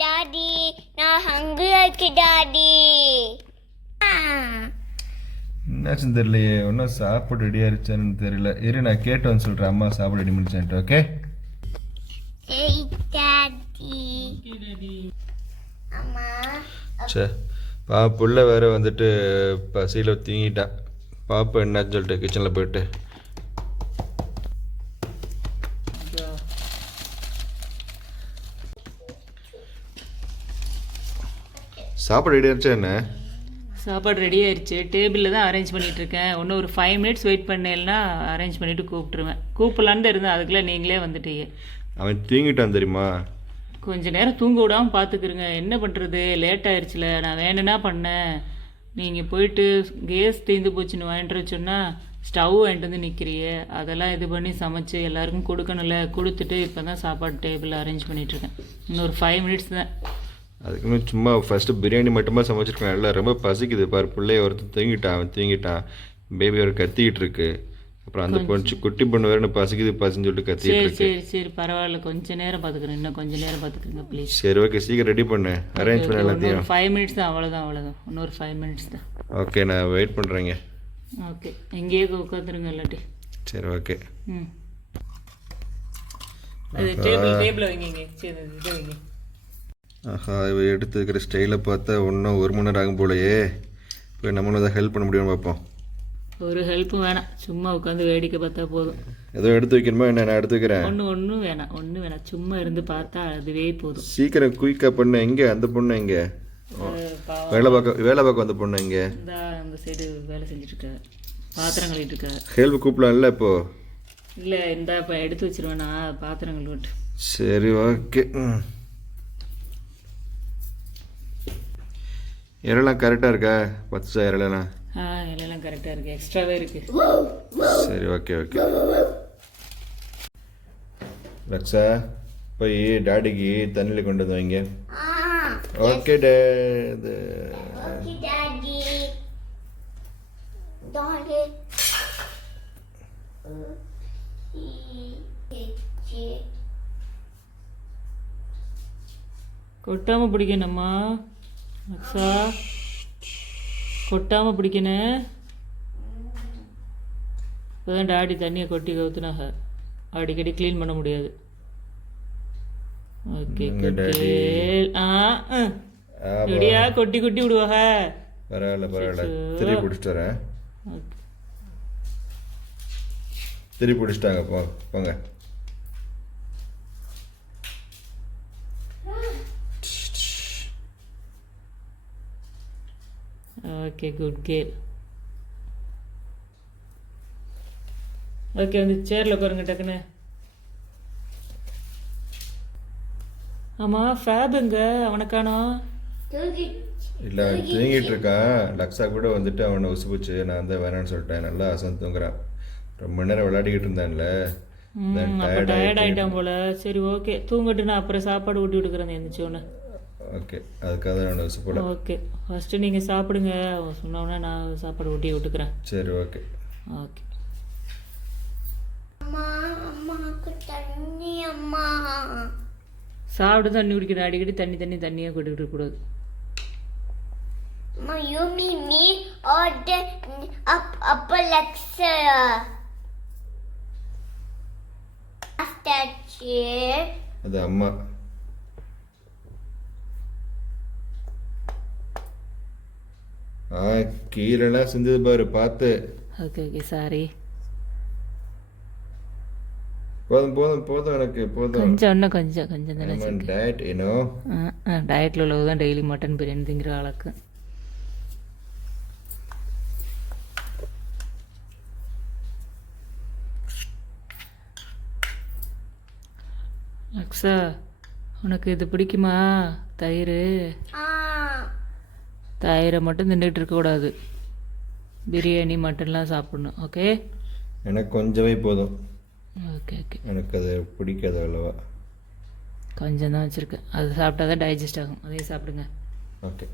Daddy நான் ஹங்கிரியா இருக்கு daddy. என்னாச்சுன்னு தெரியலையே, ஒன்றும் சாப்பாடு ரெடியாக இருந்துச்சான்னு தெரியல. இரு நான் கேட்டு வந்து சொல்கிறேன் அம்மா சாப்பாடு ரெடி பண்ணிச்சான்ட்டு. ஓகே சரி டாடி. அம்மா சே புள்ள வேற வந்துட்டு பசியில் தூங்கிட்டான். பாப்பா என்னாச்சு சொல்லிட்டு கிச்சனில் போயிட்டு. சாப்பாடு ரெடி ஆயிடுச்சா என்ன? சாப்பாடு ரெடி ஆயிடுச்சு. டேபிளில் தான் அரேஞ்ச் பண்ணிகிட்ருக்கேன். இன்னும் ஒரு 5 மினிட்ஸ் வெயிட் பண்ணேன்னா அரேஞ்ச் பண்ணிவிட்டு கூப்பிட்ருவேன். கூப்பிட்லான்னு தான் இருந்தேன், அதுக்குள்ளே நீங்களே வந்துட்டீங்க. அவன் தூங்கிட்டான் தெரியுமா? கொஞ்சம் நேரம் தூங்க விடாமல் பார்த்துக்குருங்க. என்ன பண்ணுறது, லேட் ஆயிடுச்சுல. நான் வேணும்னா பண்ணேன். நீங்கள் போயிட்டு கேஸ் தீர்ந்து போச்சுன்னு வாங்கிட்டு சொன்னால் ஸ்டவ் வாங்கிட்டு வந்து நிற்கிறிய. அதெல்லாம் இது பண்ணி சமைச்சு எல்லாருக்கும் கொடுக்கணும்ல. கொடுத்துட்டு இப்போ தான் சாப்பாடு டேபிள் அரேஞ்ச் பண்ணிகிட்ருக்கேன். இன்னும் ஒரு 5 மினிட்ஸ் தான். அதுக்குன்னு சும்மா ஃபஸ்ட்டு பிரியாணி மட்டுமா சமைச்சிருக்கேன். எல்லாம் ரொம்ப பசிக்குது பாரு. பிள்ளைய ஒருத்தர் தூங்கிட்டான். பேபி ஒரு கத்திக்கிட்டு இருக்கு. அப்புறம் அந்த பொண்ணு குட்டி பொண்ணு வேறு பசிக்குது பசின்னு சொல்லிட்டு கத்திட்டு இருக்கு. சரி பரவாயில்ல, கொஞ்சம் நேரம் பார்த்துக்கிறேன். இன்னும் கொஞ்சம் நேரம் பார்த்துக்கிறேங்க ப்ளீஸ். சரி ஓகே, சீக்கிரம் ரெடி பண்ணு, அரேஞ்ச் பண்ண எல்லாத்தையும். 5 மினிட்ஸ் தான், அவ்வளோதான். இன்னொரு 5 மினிட்ஸ் தான். ஓகே நான் வெயிட் பண்ணுறேங்க. ஓகே, எங்கேயே உட்காந்துருங்க இல்லாட்டி. சரி ஓகே. அது டேபிள் வைங்க. சரி இதை வைங்க. ஆஹா, இவ எடுத்து இருக்கிற ஸ்டைலை பார்த்தா இன்னும் 1 மணி நேரம் ஆகும் போலையே. இப்போ நம்மளும் அதை ஹெல்ப் பண்ண முடியும்னு பார்ப்போம். ஒரு ஹெல்ப்பும் வேணாம், சும்மா உட்காந்து வேடிக்கை பார்த்தா போதும். ஏதோ எடுத்து வைக்கணுமா என்ன? நான் எடுத்து வைக்கிறேன். ஒன்றும் வேணாம், சும்மா இருந்து பார்த்தா அதுவே போதும். சீக்கிரம் குயிக்காக பண்ணு. எங்கே அந்த பொண்ணு? எங்கே வேலை பார்க்க வந்த பொண்ணு? எங்கே? அந்த சைடு வேலை செஞ்சுட்டு இருக்காரு, பாத்திரம் கழுவிட்டு இருக்காரு. ஹெல்ப் கூப்பிடலாம்ல இப்போ? இல்லை இந்த இப்போ எடுத்து வச்சிருவேண்ணா, பாத்திரம் கழுவிட்டு. சரி ஓகே. இறலாம் கரெக்டாக இருக்கா? 10 இறலாம்? இலையெல்லாம் கரெக்டாக இருக்குது, எக்ஸ்ட்ராவே இருக்குது. சரி ஓகே. லக்ஷா போய் டாடிக்கு தண்ணியில் கொண்டு வந்து வைங்க. Okay daddy. கொட்டாமல் பிடிக்கணும்மா அக்ஷா, கொட்டாமல் பிடிக்கணும். இப்போதான் டாடி தண்ணியை கொட்டி கவுத்துனாங்க, அடிக்கடி க்ளீன் பண்ண முடியாது. ஓகே ரெடியா? கொட்டி விடுவாங்க. பரவாயில்ல. திருப்பி பிடிச்சிட்டு வரேன். திருப்பி பிடிச்சிட்டாங்க. போங்க. Okay good care. ஓகே வந்து சேரில் உட்காருங்க டக்குன்னு. ஆமாம் ஃபேபுங்க, அவனுக்கானோ இல்லை தூங்கிட்டு இருக்கான். லக்ஸா கூட வந்துட்டு அவனை உசுப்புச்சு. நான் தான் வேணான்னு சொல்லிட்டேன். நல்லா அசந்து தூங்குறான். ரொம்ப நேரம் விளையாடிக்கிட்டு இருந்தான்ல, அப்போ டயர்ட் ஆகிட்டான் போல. சரி ஓகே தூங்கட்டு, நான் அப்புறம் சாப்பாடு ஊட்டி விட்டுக்கிறேன் எழுந்திரிச்சோன்னு. ஓகே அதுக்காக தான் நான் உசுப்பல. ஓகே ஃபஸ்ட்டு நீங்கள் சாப்பிடுங்க, அவன் சொன்னோன்னா நான் சாப்பாடு ஊட்டி விட்டுக்கிறேன். சரி ஓகே. சாப்பிட்டு தண்ணி குடிக்கணும். அடிக்கடி தண்ணியாக குடிக்கிட்டு கூடாது. அது அம்மா. கீழெல்லாம் செஞ்சது பாரு, பார்த்து. Okay sorry. போதும் எனக்கு போதும். கொஞ்சம் தானே டயட் டயட்டில் உள்ளது தான் டெய்லி மட்டன் பிரியாணி திங்கிற ஆளுக்கு. லக்ஷா உனக்கு இது பிடிக்குமா? தயிரை மட்டும் தின்னுட்டு இருக்கக்கூடாது, பிரியாணி மட்டன்லாம் சாப்பிடணும். ஓகே எனக்கு கொஞ்சமே போதும். ஓகே எனக்கு அது பிடிக்காது அவ்வளோவா. கொஞ்சம் தான் வச்சுருக்கேன், அது சாப்பிட்டா தான் டைஜஸ்ட் ஆகும். அதையும் சாப்பிடுங்க. ஓகே.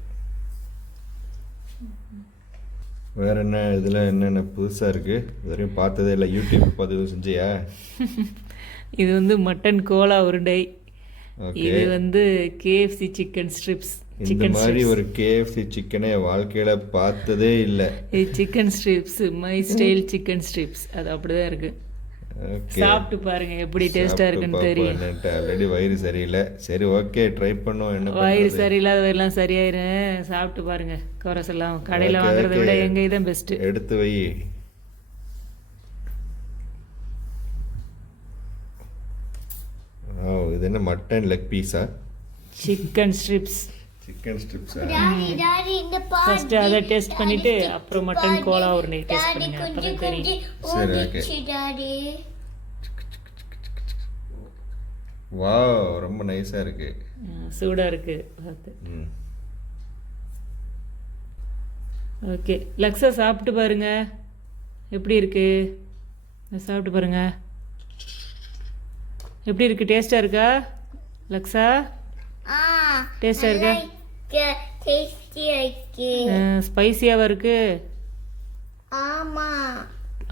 வேறு என்ன இதில் என்னென்ன புதுசாக இருக்குது? இது வரையும் பார்த்ததே இல்லை. யூடியூப் பார்த்து எதுவும் செஞ்சியா? இது வந்து மட்டன் கோலா உருண்டை. ஓகே இது வந்து KFC சிக்கன் ஸ்ட்ரிப்ஸ். இந்த மாதிரி ஒரு KFC சிக்கனை வாழ்க்கையில பார்த்ததே இல்லை. Chicken strips, my style chicken strips. அது அப்படிதான் இருக்கு. ஓகே சாப்பிட்டு பாருங்க எப்படி டேஸ்டா இருக்குன்னு தெரியும். ஆல்ரெடி வயிறு சரியில்லை. சரி ஓகே ட்ரை பண்ணுவோம். என்ன வயிறு சரியில்லாதவெல்லாம் சரியாயிரும். சாப்பிட்டு பாருங்க. குறைசெல்லாம் கடையில் வாங்குறத விட எங்க இதான் பெஸ்ட். எடுத்து வை. இது என்ன மட்டன் லெக் பீஸா? Chicken strips. சிக்கன் ஸ்ட்ரிப்ஸா? டாடி இந்த ஃபர்ஸ்ட் அதை டேஸ்ட் பண்ணிட்டு அப்புறம் மட்டன் கோலா ஒரு நெய் டேஸ்ட் பண்ணுங்க. அப்பதான் தெரியும். சரி ஓகே. டாடி வாவ் ரொம்ப நைஸா இருக்கு. சூடா இருக்கு பார்த்து. ம் ஓகே லக்ஸா சாப்பிட்டு பாருங்க எப்படி இருக்கு. சாப்பிட்டு பாருங்க எப்படி இருக்கு. டேஸ்டா இருக்கா லக்ஸா? டேஸ்டா இருக்கா? டேஸ்டியா இருக்கு. ஸ்பைசியாவா இருக்கு? ஆமா.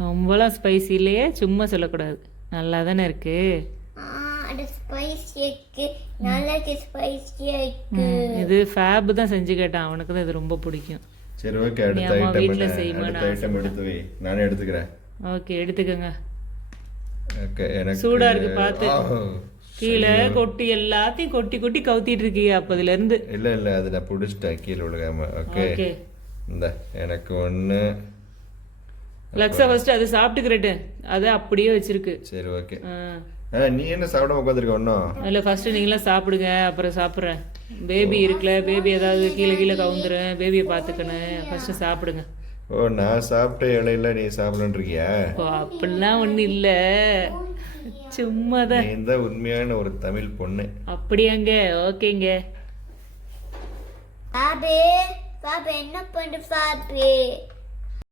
ரொம்பலாம் ஸ்பைசி இல்லையே, சும்மா சொல்லக்கூடாது. நல்லா தானே இருக்கு. அது ஸ்பைசி இருக்கு. நல்லா ஸ்பைசியா இருக்கு. இது ஃபேப் தான் செஞ்சு கேட்டான். அவனுக்கு தான் இது ரொம்ப பிடிக்கும். சரி ஓகே அடுத்த அம்மா ஐட்டம் வீட்ல என்ன? செய்யுமா? அடுத்த ஐட்டம் எடுத்து வை. நானே எடுத்துக்கிறேன். ஓகே எடுத்துக்கோங்க. ஓகே எனக்கு சூடா இருக்கு பார்த்து. கீழே கொட்டி எல்லாத்தையும் கொட்டி கொட்டி கவுத்திட்டு இருக்கீங்க அப்பதுல இருந்து. இல்ல இல்ல அது நான் பிடிச்சிட்டேன் கீழே விழுகாம. ஓகே ஓகே இந்த எனக்கு ஒன்று. லக்ஸா ஃபர்ஸ்ட் அது சாப்பிட்டுக்கிறட்டு. அது அப்படியே வச்சிருக்கு. சரி ஓகே. நீ என்ன சாப்பிடாம உட்காந்துருக்க ஒன்றும்? இல்லை ஃபர்ஸ்ட் நீங்களாம் சாப்பிடுங்க அப்புறம் சாப்பிட்றேன். பேபி இருக்குல்ல, பேபி ஏதாவது கீழே கீழே கவுந்துரும். பேபியை பார்த்துக்கணும். ஃபர்ஸ்ட் சாப்பிடுங்க. ஓ நான் சாப்பிட்ட இலையில நீ சாப்பிடலான் இருக்கியா? ஓ அப்படிலாம் ஒன்றும் இல்லை, சும்மாதான். நீ தான் உண்மையான ஒரு தமிழ் பொண்ணு. அப்படியாங்க? ஓகேங்க. பாபே பாபே என்ன பண்ணு பாபே?